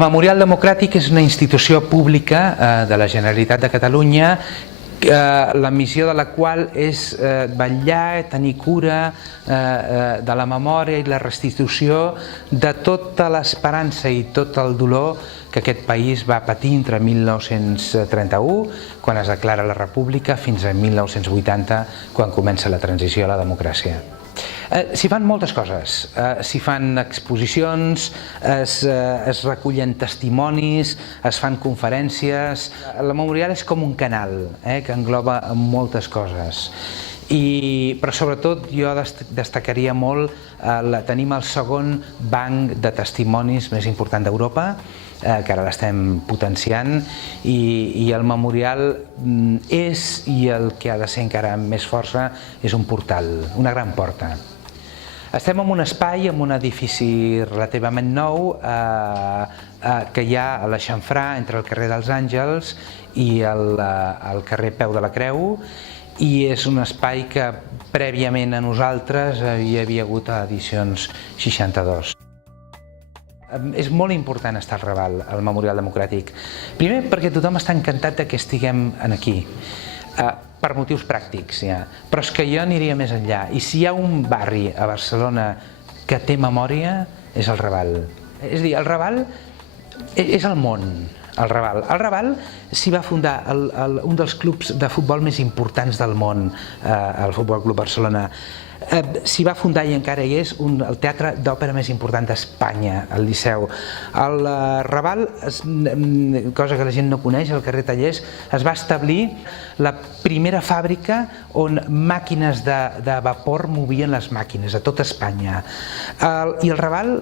Memorial Democràtic és una institució pública de la Generalitat de Catalunya, la missió de la qual és vetllar, tenir cura de la memòria i la restitució de tota l'esperança i tot el dolor que aquest país va patir entre 1931, quan es declara la República, fins a 1980, quan comença la transició a la democràcia. S'hi fan moltes coses, s'hi fan exposicions, es recullen testimonis, es fan conferències. La Memorial és com un canal que engloba moltes coses. Però sobretot jo destacaria molt, tenim el segon banc de testimonis més important d'Europa, que ara l'estem potenciant, i el Memorial és, i el que ha de ser encara amb més força, és un portal, una gran porta. Estem en un espai, en un edifici relativament nou, que hi ha a l'Eixamfrà, entre el carrer dels Àngels i el carrer Peu de la Creu, i és un espai que prèviament a nosaltres hi havia hagut a edicions 62. És molt important estar al Raval, al Memorial Democràtic. Primer perquè tothom està encantat que estiguem aquí, per motius pràctics, però és que jo aniria més enllà. I si hi ha un barri a Barcelona que té memòria, és el Raval. És a dir, el Raval és el món. El Raval s'hi va fundar un dels clubs de futbol més importants del món, el Futbol Club Barcelona. S'hi va fundar i encara hi és el teatre d'òpera més important d'Espanya, el Liceu. El Raval, cosa que la gent no coneix, al carrer Tallers, es va establir la primera fàbrica on màquines de vapor movien les màquines a tot Espanya. I el Raval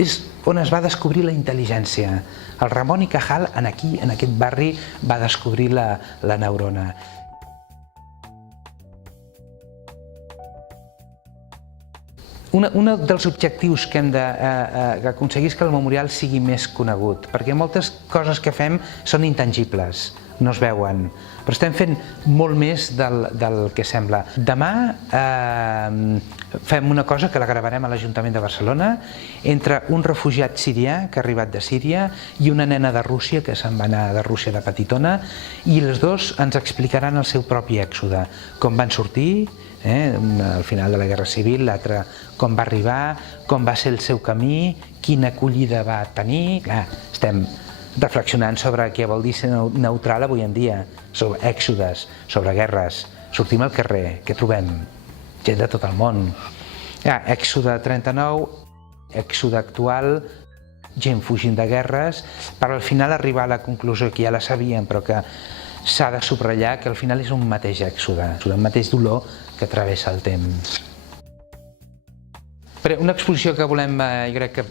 és on es va descobrir la intel·ligència. El Ramon y Cajal, aquí, en aquest barri, va descobrir la neurona. Un dels objectius que hem d'aconseguir és que el memorial sigui més conegut, perquè moltes coses que fem són intangibles, no es veuen, però estem fent molt més del que sembla. Demà fem una cosa que la gravarem a l'Ajuntament de Barcelona, entre un refugiat sirià que ha arribat de Síria i una nena de Rússia que se'n va anar de Rússia de petitona, i els dos ens explicaran el seu propi èxode, com van sortir al final de la Guerra Civil, l'altre com va arribar, com va ser el seu camí, quina acollida va tenir. Estem reflexionant sobre què vol dir ser neutral avui en dia, sobre èxodes, sobre guerres. Sortim al carrer, què trobem? Gent de tot el món. Èxode 39, èxode actual, gent fugint de guerres, per al final arribar a la conclusió que ja la sabíem, però que s'ha de subratllar, que al final és un mateix èxode, un mateix dolor que travessa el temps. Una exposició que volem, jo crec que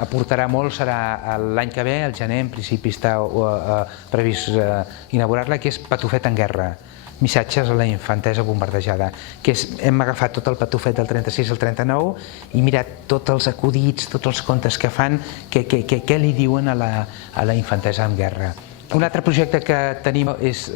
aportarà molt, serà l'any que ve, al gener, en principi està previst inaugurar-la, que és Patufet en guerra, missatges a la infantesa bombardejada, que hem agafat tot el Patufet del 36 al 39 i mirat tots els acudits, tots els contes que fan, què li diuen a la infantesa en guerra. Un altre projecte que tenim és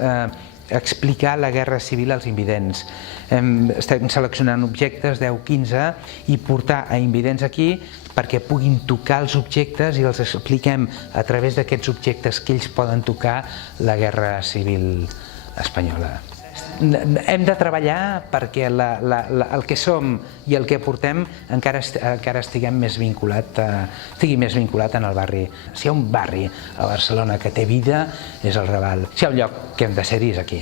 explicar la guerra civil als invidents. Estem seleccionant objectes, 10-15, i portar a invidents aquí perquè puguin tocar els objectes i els expliquem a través d'aquests objectes que ells poden tocar la guerra civil espanyola. Hem de treballar perquè el que som i el que portem encara estigui més vinculat en el barri. Si hi ha un barri a Barcelona que té vida, és el Raval. Si hi ha un lloc que hem de ser-hi, és aquí.